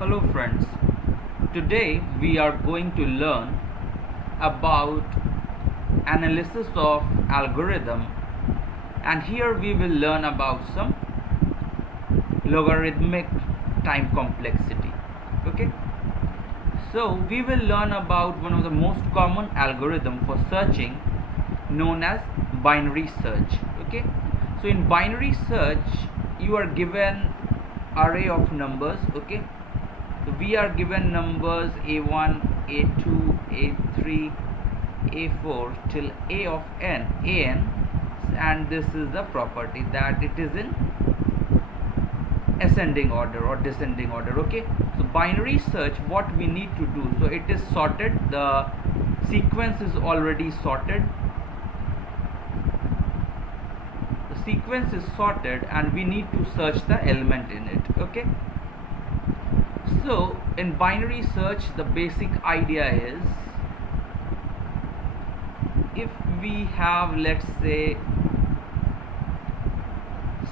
Hello friends, today we are going to learn about analysis of algorithm, and here we will learn about some logarithmic time complexity. Okay, so we will learn about one of the most common algorithm for searching known as binary search. Okay, so in binary search you are given array of numbers. Okay, so we are given numbers a1, a2, a3, a4 till a of an, and this is the property that it is in ascending order or descending order. Okay, so binary search, what we need to do, so it is sorted, the sequence is already sorted, the sequence is sorted, and we need to search the element in it. Okay, so in binary search the basic idea is, if we have, let's say,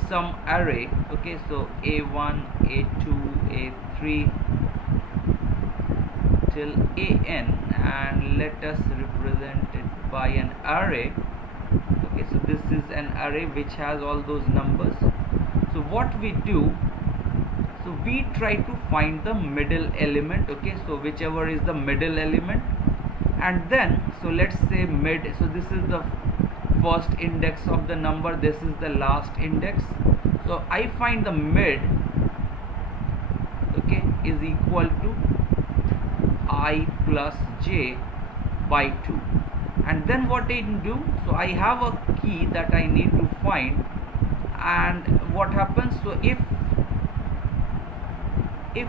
some array, okay, so a1, a2, a3 till an, and let us represent it by an array. Okay, so this is an array which has all those numbers. So what we do, so we try to find the middle element. Okay, so whichever is the middle element, and then, so let's say mid, so this is the first index of the number, this is the last index, so I find the mid, okay, is equal to I plus j by 2. And then what I do, so I have a key that I need to find, and what happens, so if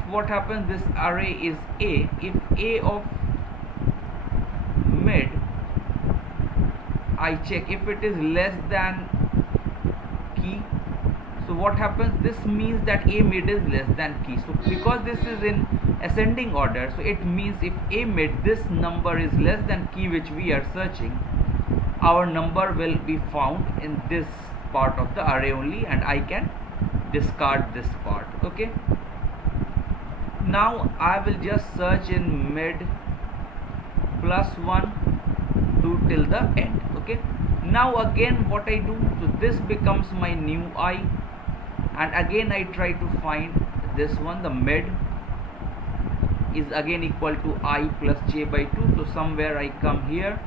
what happens, this array is a, if a of mid, I check if it is less than key. So what happens, this means that a mid is less than key. So because this is in ascending order, so it means if a mid, this number is less than key which we are searching, our number will be found in this part of the array only, and I can discard this part. Okay, now I will just search in mid plus 1 to till the end. Okay, now again what I do, so this becomes my new I, and again I try to find this one, the mid is again equal to I plus j by 2. So somewhere I come here,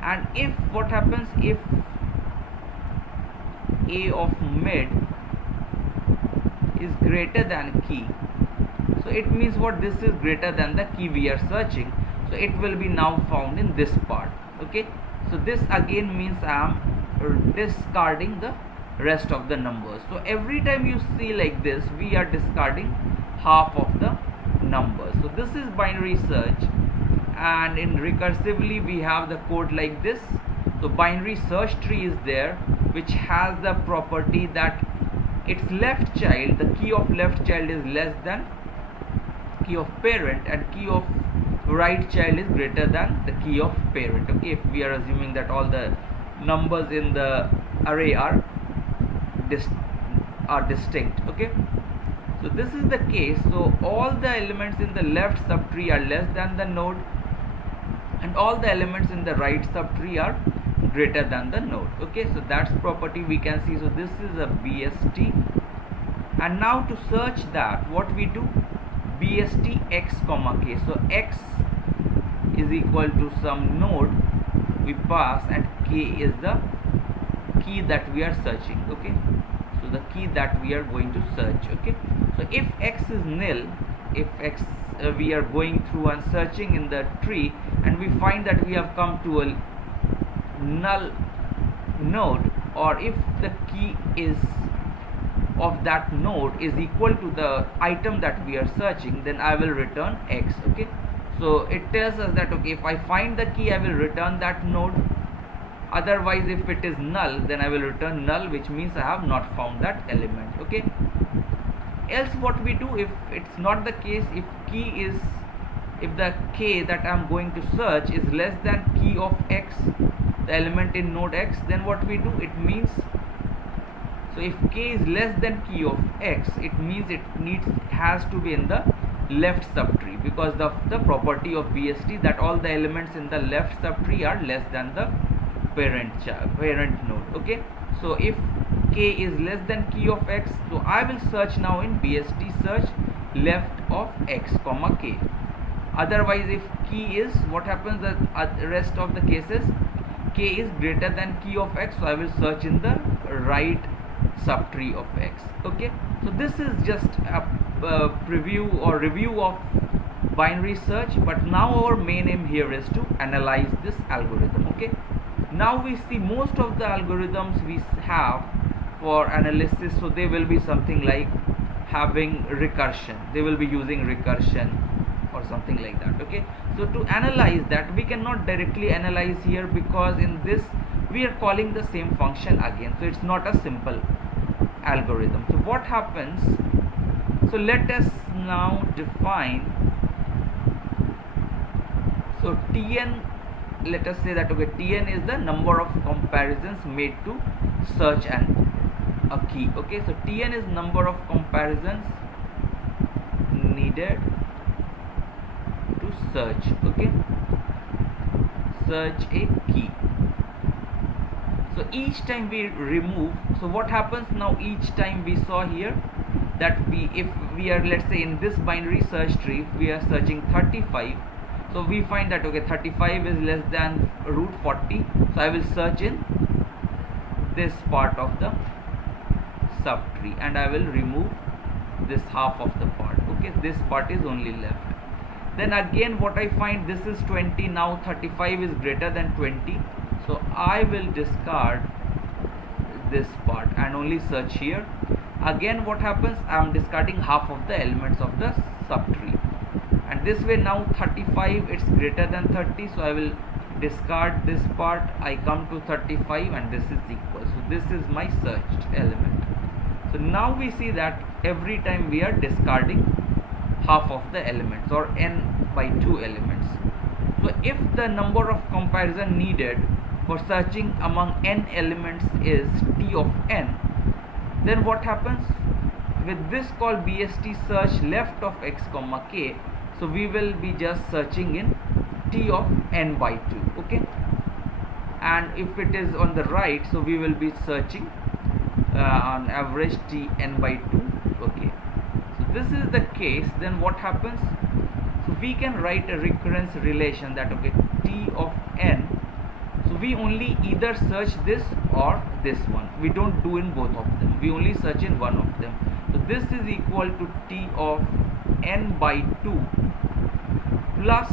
and if what happens, if a of mid is greater than key, so it means what, this is greater than the key we are searching, so it will be now found in this part. Okay, so this again means I am discarding the rest of the numbers. So every time you see like this, we are discarding half of the numbers. So this is binary search, and in recursively we have the code like this. So binary search tree is there, which has the property that its left child, the key of left child is less than key of parent, and key of right child is greater than the key of parent. Okay, if we are assuming that all the numbers in the array are distinct. Okay, so this is the case. So all the elements in the left subtree are less than the node, and all the elements in the right subtree are greater than the node. Okay, so that's property we can see. So this is a BST, and now to search that, what we do, BST x comma k. So x is equal to some node we pass, and k is the key that we are searching. Okay, so the key that we are going to search. Okay, so if x is nil, if x we are going through and searching in the tree, and we find that we have come to a null node, or if the key is of that node is equal to the item that we are searching, then I will return x. Okay, so it tells us that, okay, if I find the key, I will return that node, otherwise if it is null, then I will return null, which means I have not found that element. Okay, else what we do, if it's not the case, if the k that I'm going to search is less than key of x, the element in node x, then what we do, it means, so if k is less than key of x, it means it has to be in the left subtree, because the property of BST that all the elements in the left subtree are less than the parent node. Okay, so if k is less than key of x, so I will search now in BST search left of x comma k. Otherwise, if key is, what happens, that rest of the cases k is greater than key of x, so I will search in the right subtree of x. Okay, so this is just a preview or review of binary search, but now our main aim here is to analyze this algorithm. Okay, now we see most of the algorithms we have for analysis, so they will be something like having recursion, they will be using recursion or something like that. Okay, so to analyze that, we cannot directly analyze here, because in this we are calling the same function again, so it's not a simple algorithm. So what happens, so let us now define, so Tn, let us say that, okay, Tn is the number of comparisons made to search a key. Okay, so Tn is number of comparisons needed to search, okay, search a key. So each time we remove, so what happens now, each time we saw here that if we are, let's say in this binary search tree, if we are searching 35, so we find that, okay, 35 is less than root 40, so I will search in this part of the subtree and I will remove this half of the part. Okay, this part is only left. Then again what I find, this is 20, now 35 is greater than 20, so I will discard this part and only search here. Again what happens, I am discarding half of the elements of the subtree, and this way now 35 it's greater than 30, so I will discard this part, I come to 35 and this is equal, so this is my searched element. So now we see that every time we are discarding half of the elements, or n by 2 elements. So if the number of comparison needed for searching among n elements is T of n, then what happens with this call BST search left of x comma k, so we will be just searching in T of n by 2. Okay, and if it is on the right, so we will be searching on average T n by 2. Okay, so this is the case. Then what happens, so we can write a recurrence relation that, okay, T of n, so we only either search this or this one, we don't do in both of them, we only search in one of them. So this is equal to T of n by 2 plus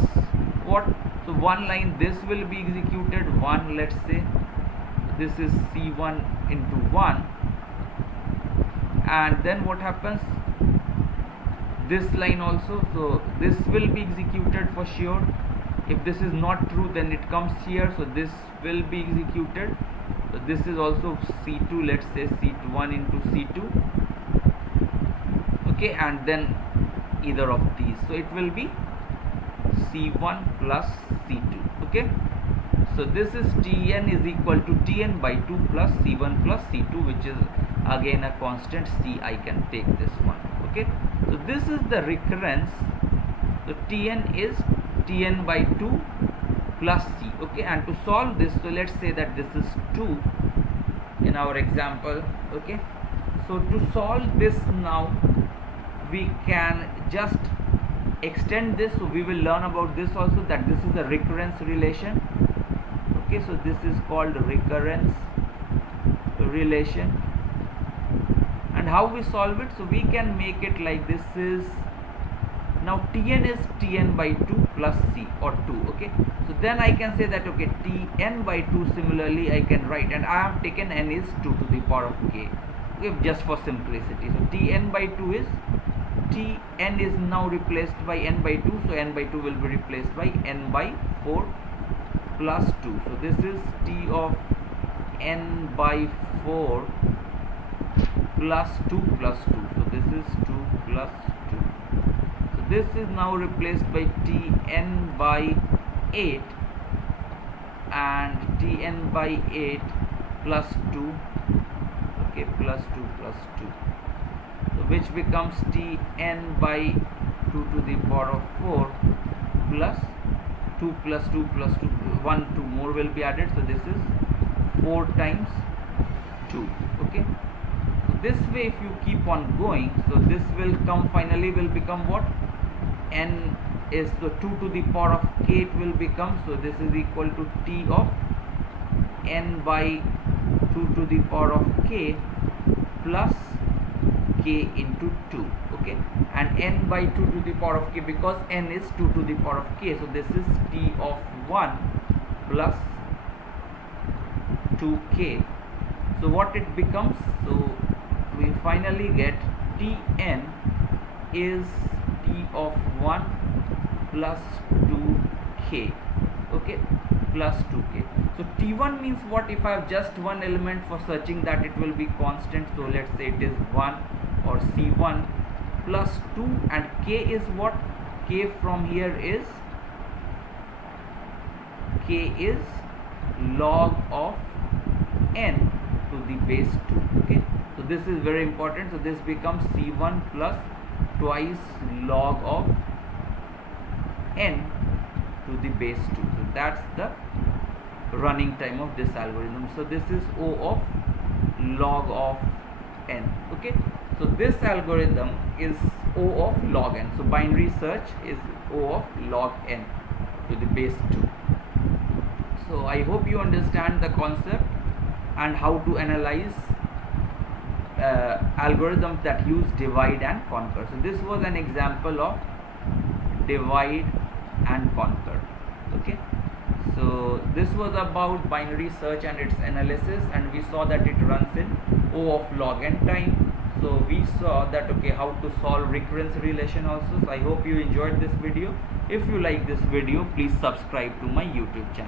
what, so one line this will be executed, one, let's say this is C1 into 1, and then what happens, this line also, so this will be executed for sure. If this is not true, then it comes here, so this will be executed. So this is also C2, let's say C1 into C2. Okay, and then either of these, so it will be C1 plus C2. Okay, so this is Tn is equal to Tn by 2 plus C1 plus C2, which is again a constant C, I can take this one. Okay, so this is the recurrence. So Tn is Tn by 2 plus C. Okay, and to solve this, so let's say that this is 2 in our example. Okay, so to solve this now, we can just extend this, so we will learn about this also, that this is a recurrence relation. Okay, so this is called recurrence relation. And how we solve it, so we can make it like this is, now Tn is Tn by 2 plus C, or 2. Okay, so then I can say that, okay, Tn by 2 similarly I can write, and I have taken n is 2 to the power of k, okay, just for simplicity. So Tn by 2 is, Tn is now replaced by n by 2, so n by 2 will be replaced by n by 4 plus 2. So this is T of n by 4 plus 2 plus 2. So this is 2 plus 2. So this is now replaced by Tn by 8 and Tn by 8 plus 2. Okay, plus 2 plus 2. So which becomes Tn by 2 to the power of 4 plus 2 plus 2 plus 2, 1 2 more will be added, so this is 4 times 2. Okay, so this way if you keep on going, so this will come, finally will become what, n is the 2 to the power of k, it will become, so this is equal to t of n by 2 to the power of k plus k into 2. Okay, and n by 2 to the power of k, because n is 2 to the power of k, so this is t of 1 plus 2k. So what it becomes, so we finally get tn is t of 1 plus 2k. Okay, plus 2k. So t1 means what, if I have just one element, for searching that it will be constant, so let's say it is 1 or c1 plus 2, and k is what, k from here is log of n to the base 2. Okay, so this is very important, so this becomes c1 plus twice log of n to the base 2. So that's the running time of this algorithm. So this is O of log of n. Okay, so this algorithm is O of log n. So binary search is O of log n to the base 2. So I hope you understand the concept and how to analyze algorithms that use divide and conquer. So this was an example of divide and conquer. Okay, so this was about binary search and its analysis, and we saw that it runs in O of log n time. So we saw that, okay, how to solve recurrence relation also. So I hope you enjoyed this video. If you like this video, please subscribe to my YouTube channel.